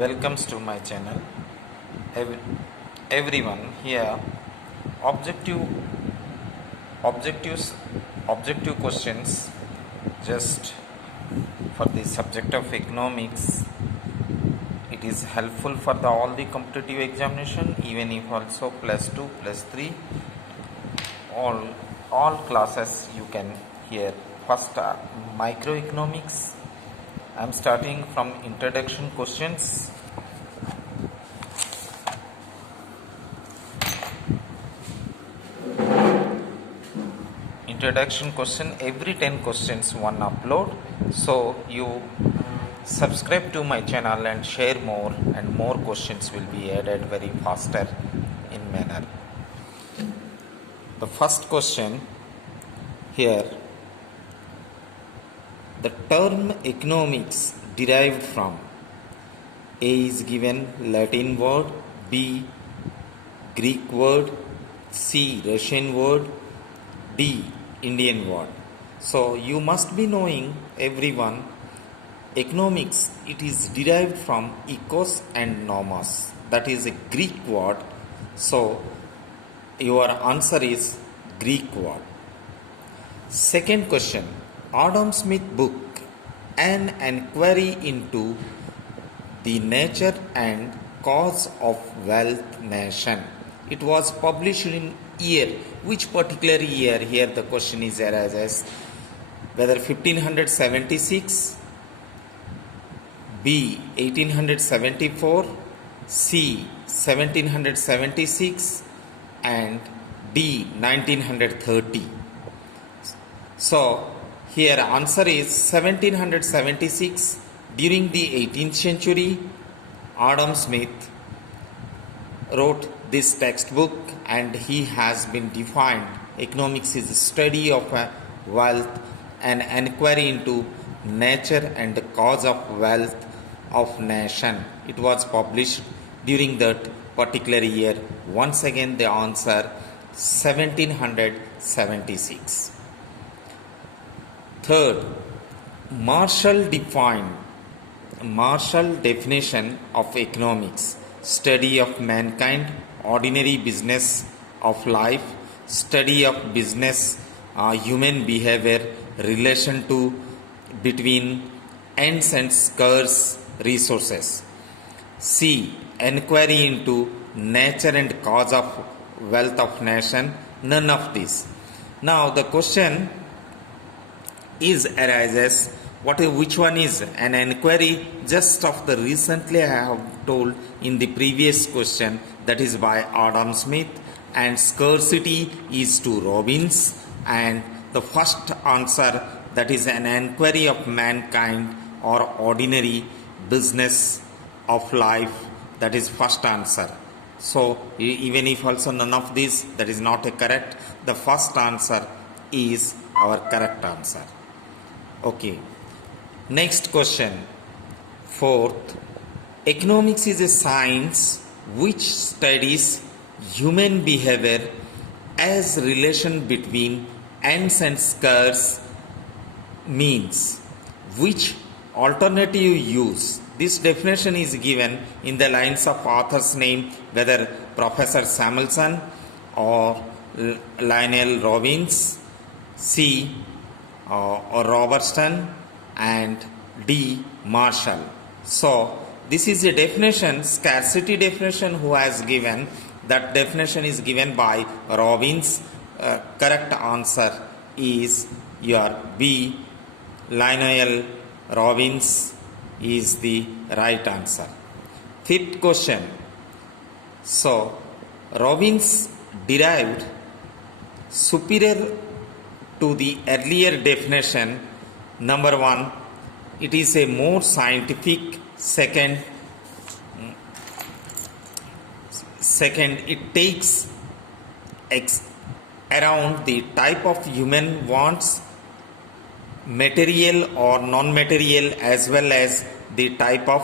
welcomes to my channel. Ev- Everyone here, objective objectives objective questions just for the subject of economics. It is helpful for all the competitive examination, even if also plus 2 plus 3 all all classes you can hear. First, microeconomics. I am starting from introduction questions. Introduction question, every 10 questions one upload, so you subscribe to my channel and share more, and more questions will be added very faster in manner. The first question here, the term economics derived from: A is given Latin word, B Greek word, C Russian word, D Indian word. So you must be knowing, everyone, economics, it is derived from ecos and nomos, that is a Greek word. So your answer is Greek word. Second question, Adam Smith book An Enquiry into the Nature and Cause of Wealth Nation, it was published in year, which particular year? Here the question is arises, whether 1576, B 1874, C 1776, and D 1930. So here answer is 1776. During the 18th century, Adam Smith wrote this textbook, and he has been defined economics is a study of wealth, an enquiry into nature and the cause of wealth of nation. It was published during that particular year. Once again the answer 1776. Third, Marshall definition of economics: study of mankind, ordinary business of life, study of business, human behavior, relation to between ends and scarce resources. C, enquiry into nature and cause of wealth of nation. None of this. Now the question is arises, which one is an enquiry? Just of the recently I have told in the previous question, that is by Adam Smith, and scarcity is to Robbins. And the first answer, that is an enquiry of mankind or ordinary business of life, that is first answer. So even if also none of this, that is not a correct, the first answer is our correct answer. Okay, next question. Fourth, economics is a science which studies human behavior as relation between ends and scarce means. Which alternative use? This definition is given in the lines of author's name, whether Professor Samuelson or Lionel Robbins, C or Robertson, and D Marshall. So this is a definition, scarcity definition, who has given. That definition is given by Robbins. Correct answer is your B, Lionel Robbins is the right answer. Fifth question. So Robbins derived superior to the earlier definition. Number one, it is a more scientific. Second, it takes around the type of human wants, material or non-material, as well as the type of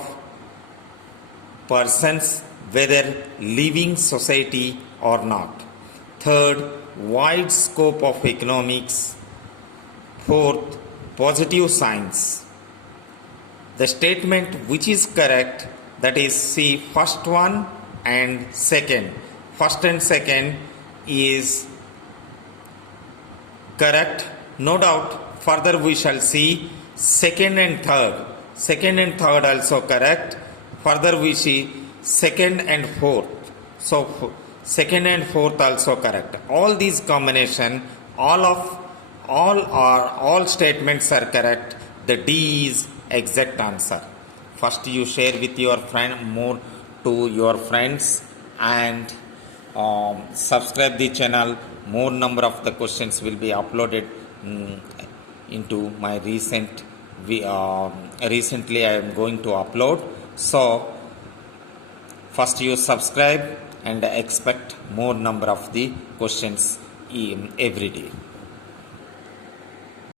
persons, whether living society or not. Third, wide scope of economics. Fourth, positive signs. The statement which is correct That is, see, first one and second. First and second is correct, no doubt. Further we shall see second and third. Second and third also correct. Further we see second and fourth. So second and fourth also correct. All these combination, all statements are correct. The D is exact answer. First you share with your friend, more to your friends, and subscribe the channel. More number of the questions will be uploaded into my recently I am going to upload. So first you subscribe and expect more number of the questions every day.